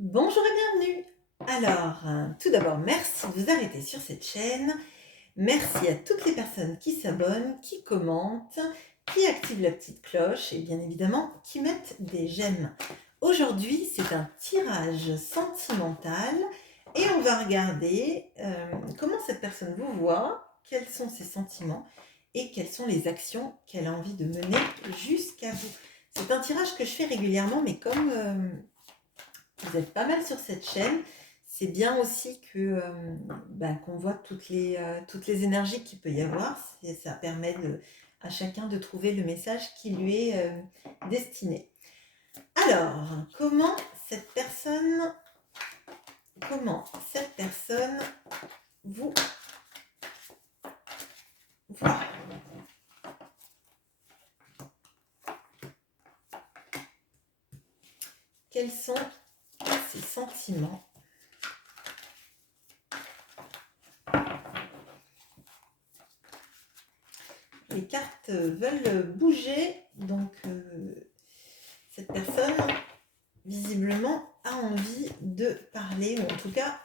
Bonjour et bienvenue. Alors, tout d'abord, merci de vous arrêter sur cette chaîne. Merci à toutes les personnes qui s'abonnent, qui commentent, qui activent la petite cloche et bien évidemment qui mettent des j'aime. Aujourd'hui, c'est un tirage sentimental et on va regarder comment cette personne vous voit, quels sont ses sentiments et quelles sont les actions qu'elle a envie de mener jusqu'à vous. C'est un tirage que je fais régulièrement, mais comme vous êtes pas mal sur cette chaîne. C'est bien aussi que qu'on voit toutes les énergies qu'il peut y avoir. Ça permet à chacun de trouver le message qui lui est destiné. Alors, comment cette personne vous voit? Quels sont ses sentiments? Les cartes veulent bouger, donc cette personne visiblement a envie de parler, ou en tout cas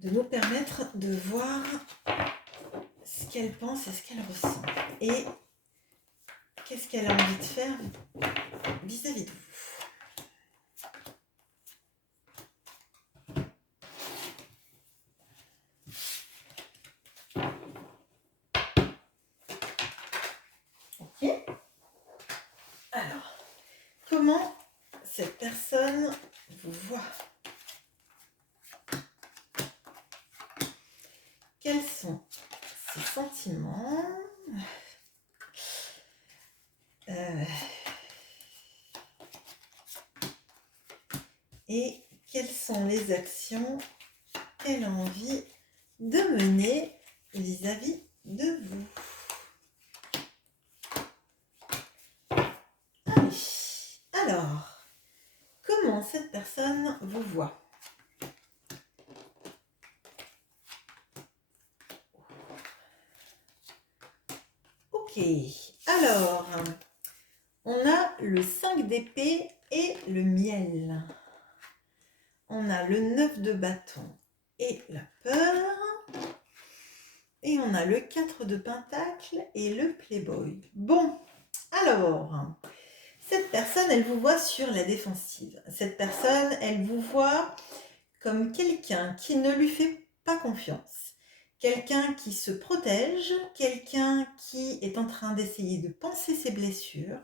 de nous permettre de voir ce qu'elle pense et ce qu'elle ressent. Et qu'est-ce qu'elle a envie de faire vis-à-vis de vous. Ok. Alors, comment cette personne vous voit? Quels sont ses sentiments? Et quelles sont les actions qu'elle a envie de mener vis-à-vis de vous? Allez, alors, comment cette personne vous voit? Ok, alors, on a le 5 d'épée et le miel. On a le 9 de bâton et la peur. Et on a le 4 de pentacle et le playboy. Bon, alors, cette personne, elle vous voit sur la défensive. Cette personne, elle vous voit comme quelqu'un qui ne lui fait pas confiance. Quelqu'un qui se protège, quelqu'un qui est en train d'essayer de panser ses blessures,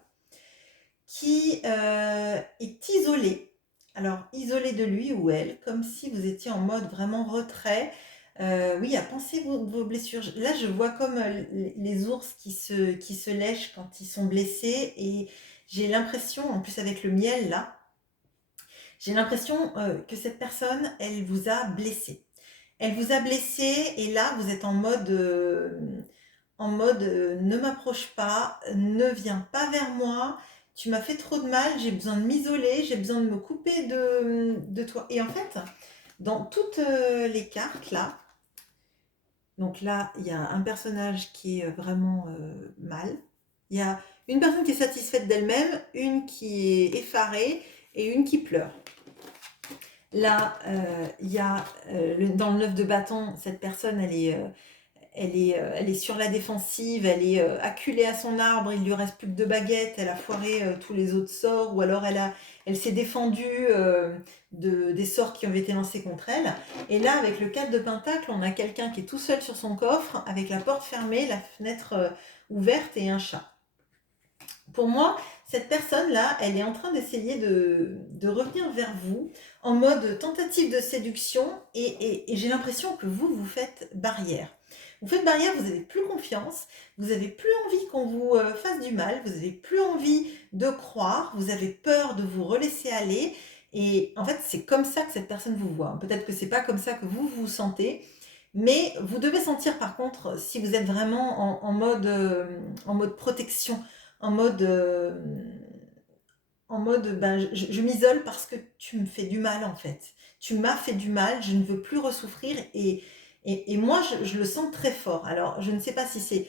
qui est isolé. Alors, isolé de lui ou elle, comme si vous étiez en mode vraiment retrait. Oui, à penser vos blessures. Là, je vois comme les ours qui se lèchent quand ils sont blessés. Et j'ai l'impression, en plus avec le miel là, j'ai l'impression que cette personne, elle vous a blessé. Elle vous a blessé et là, vous êtes en mode ne m'approche pas, ne viens pas vers moi, tu m'as fait trop de mal, j'ai besoin de m'isoler, j'ai besoin de me couper de toi. Et en fait, dans toutes les cartes là, donc là, il y a un personnage qui est vraiment mal, il y a une personne qui est satisfaite d'elle-même, une qui est effarée et une qui pleure. Là, il y a dans le 9 de bâton, cette personne, elle est sur la défensive, elle est acculée à son arbre, il lui reste plus que 2 baguettes, elle a foiré tous les autres sorts, ou alors elle s'est défendue des sorts qui ont été lancés contre elle. Et là, avec le 4 de pentacle, on a quelqu'un qui est tout seul sur son coffre, avec la porte fermée, la fenêtre ouverte et un chat. Pour moi, cette personne-là, elle est en train d'essayer de revenir vers vous en mode tentative de séduction et j'ai l'impression que vous faites barrière. Vous faites barrière, vous n'avez plus confiance, vous n'avez plus envie qu'on vous fasse du mal, vous n'avez plus envie de croire, vous avez peur de vous relaisser aller et en fait, c'est comme ça que cette personne vous voit. Peut-être que c'est pas comme ça que vous vous sentez, mais vous devez sentir par contre si vous êtes vraiment en mode protection, en mode, ben, je m'isole parce que tu me fais du mal en fait. Tu m'as fait du mal, je ne veux plus ressouffrir et moi je le sens très fort. Alors je ne sais pas si c'est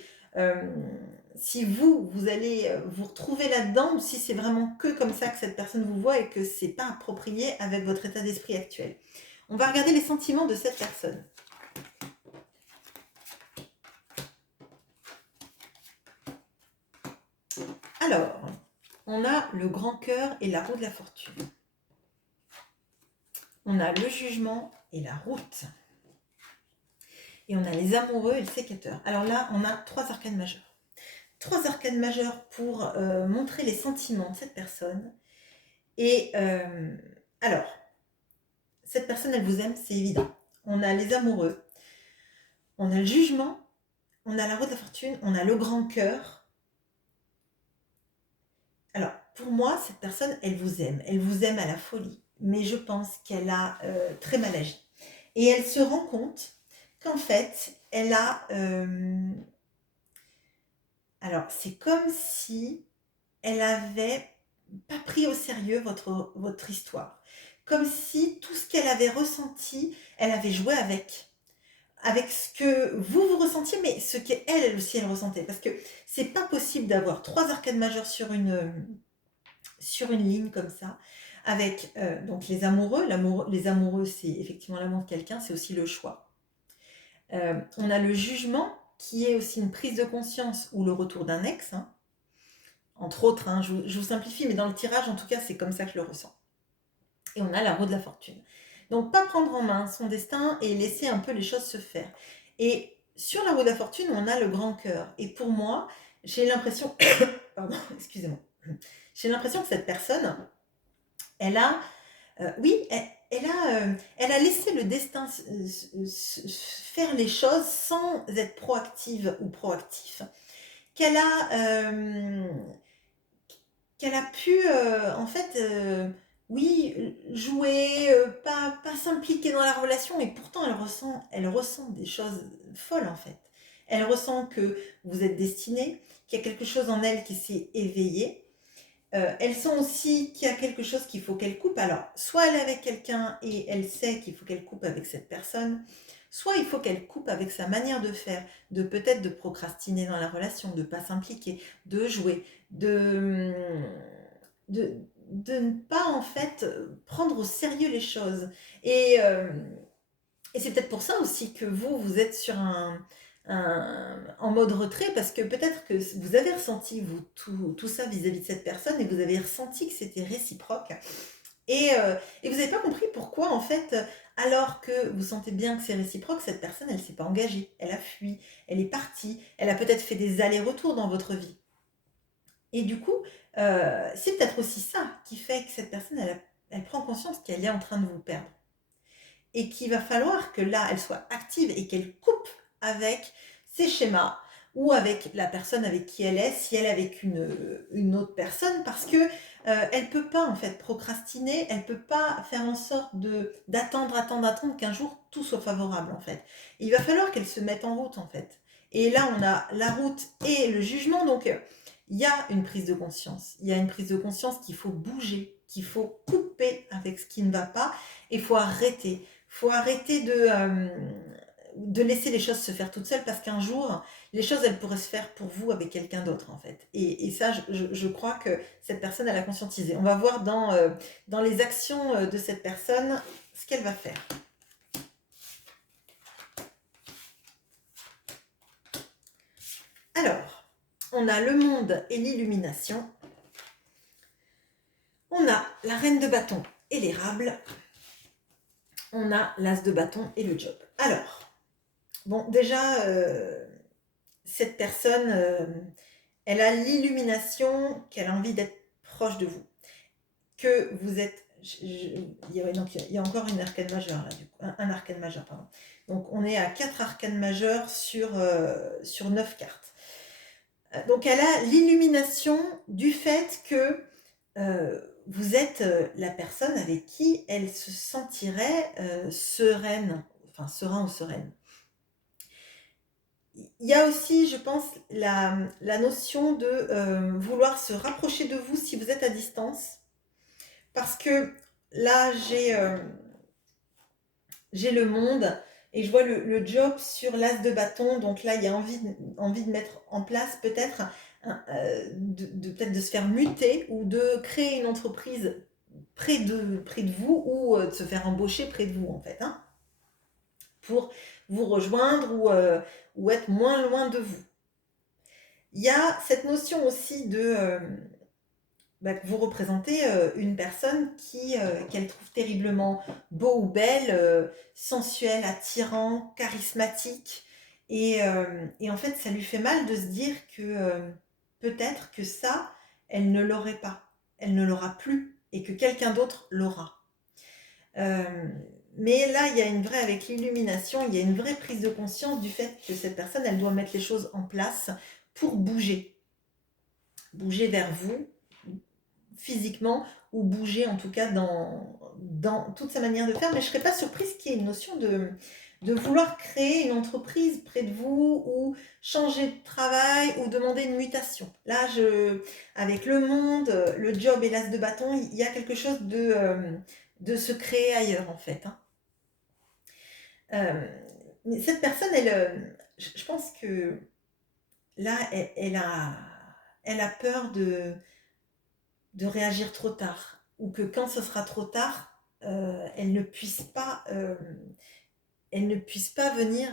si vous allez vous retrouver là-dedans, ou si c'est vraiment que comme ça que cette personne vous voit et que c'est pas approprié avec votre état d'esprit actuel. On va regarder les sentiments de cette personne. Alors, on a le grand cœur et la roue de la fortune. On a le jugement et la route. Et on a les amoureux et le sécateur. Alors là, on a 3 arcanes majeures. 3 arcanes majeures pour montrer les sentiments de cette personne. Et alors, cette personne, elle vous aime, c'est évident. On a les amoureux, on a le jugement, on a la roue de la fortune, on a le grand cœur. Alors, pour moi, cette personne, elle vous aime à la folie. Mais je pense qu'elle a très mal agi. Et elle se rend compte qu'en fait, elle a... alors, c'est comme si elle avait pas pris au sérieux votre histoire. Comme si tout ce qu'elle avait ressenti, elle avait joué avec ce que vous ressentiez, mais ce qu'elle aussi, elle ressentait. Parce que c'est pas possible d'avoir 3 arcanes majeures sur une ligne comme ça, avec donc les amoureux. Les amoureux, c'est effectivement l'amour de quelqu'un, c'est aussi le choix. On a le jugement, qui est aussi une prise de conscience ou le retour d'un ex, hein. Entre autres, hein, je vous simplifie, mais dans le tirage, en tout cas, c'est comme ça que je le ressens. Et on a la roue de la fortune. Donc, pas prendre en main son destin et laisser un peu les choses se faire. Et sur la roue de la fortune, on a le grand cœur. Et pour moi, j'ai l'impression... Pardon, excusez-moi. J'ai l'impression que cette personne, elle a... oui, elle a laissé le destin faire les choses sans être proactive ou proactif. Qu'elle a pu, en fait, oui, jouer, pas s'impliquer dans la relation, et pourtant elle ressent des choses folles, en fait. Elle ressent que vous êtes destinés, qu'il y a quelque chose en elle qui s'est éveillé. Elle sent aussi qu'il y a quelque chose qu'il faut qu'elle coupe. Alors, soit elle est avec quelqu'un et elle sait qu'il faut qu'elle coupe avec cette personne, soit il faut qu'elle coupe avec sa manière de faire, de peut-être de procrastiner dans la relation, de ne pas s'impliquer, de jouer, de ne pas en fait prendre au sérieux les choses. Et c'est peut-être pour ça aussi que vous êtes sur en mode retrait, parce que peut-être que vous avez ressenti vous, tout ça vis-à-vis de cette personne, et vous avez ressenti que c'était réciproque. Et vous n'avez pas compris pourquoi, en fait, alors que vous sentez bien que c'est réciproque, cette personne, elle ne s'est pas engagée, elle a fui, elle est partie, elle a peut-être fait des allers-retours dans votre vie. Et du coup, c'est peut-être aussi ça qui fait que cette personne, elle prend conscience qu'elle est en train de vous perdre. Et qu'il va falloir que là, elle soit active et qu'elle coupe avec ses schémas ou avec la personne avec qui elle est, si elle est avec une autre personne, parce que elle peut pas en fait procrastiner, elle peut pas faire en sorte d'attendre qu'un jour tout soit favorable en fait. Et il va falloir qu'elle se mette en route en fait. Et là, on a la route et le jugement, donc il y a une prise de conscience. Il y a une prise de conscience qu'il faut bouger, qu'il faut couper avec ce qui ne va pas, et il faut arrêter. Faut arrêter de laisser les choses se faire toutes seules, parce qu'un jour, les choses, elles pourraient se faire pour vous avec quelqu'un d'autre, en fait. Et ça, je crois que cette personne, elle a conscientisé. On va voir dans les actions de cette personne ce qu'elle va faire. Alors, on a le monde et l'illumination. On a la reine de bâton et l'érable. On a l'as de bâton et le job. Alors, bon, déjà, cette personne, elle a l'illumination qu'elle a envie d'être proche de vous. Que vous êtes... il y a encore une arcane majeure, là, du coup. Un arcane majeur, pardon. Donc, on est à 4 arcanes majeures sur 9 cartes. Donc, elle a l'illumination du fait que vous êtes la personne avec qui elle se sentirait sereine, enfin serein ou sereine. Il y a aussi, je pense, la notion de vouloir se rapprocher de vous si vous êtes à distance. Parce que là, j'ai le monde, Et je vois le job sur l'as de bâton. Donc là, il y a envie de mettre en place peut-être peut-être de se faire muter ou de créer une entreprise près de vous ou de se faire embaucher près de vous en fait, hein, pour vous rejoindre ou être moins loin de vous. Il y a cette notion aussi que vous représentez une personne qu'elle trouve terriblement beau ou belle, sensuel, attirant, charismatique. Et en fait, ça lui fait mal de se dire que peut-être que ça, elle ne l'aurait pas, elle ne l'aura plus, et que quelqu'un d'autre l'aura. Euh, mais là, il y a une vraie, avec l'illumination, il y a une vraie prise de conscience du fait que cette personne, elle doit mettre les choses en place pour bouger vers vous, physiquement, ou bouger en tout cas dans toute sa manière de faire. Mais je ne serais pas surprise qu'il y ait une notion de vouloir créer une entreprise près de vous ou changer de travail ou demander une mutation. Là, avec le monde, le job et l'as de bâton, il y a quelque chose de se créer ailleurs en fait, hein. Mais cette personne, je pense que là, elle a peur de réagir trop tard, ou que quand ce sera trop tard, elle ne puisse pas venir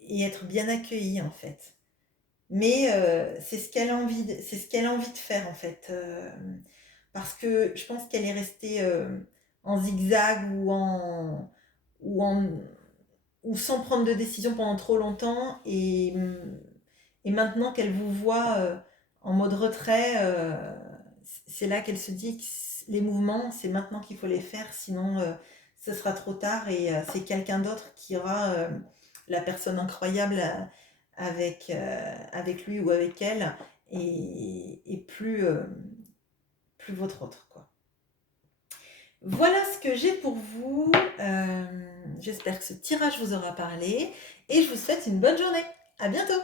et être bien accueillie en fait. Mais c'est ce qu'elle a envie de faire en fait, parce que je pense qu'elle est restée en zigzag ou en ou sans prendre de décision pendant trop longtemps, et maintenant qu'elle vous voit en mode retrait, c'est là qu'elle se dit que les mouvements, c'est maintenant qu'il faut les faire, sinon ce sera trop tard, et c'est quelqu'un d'autre qui aura la personne incroyable avec lui ou avec elle, et plus votre autre, quoi. Voilà ce que j'ai pour vous. J'espère que ce tirage vous aura parlé et je vous souhaite une bonne journée. À bientôt!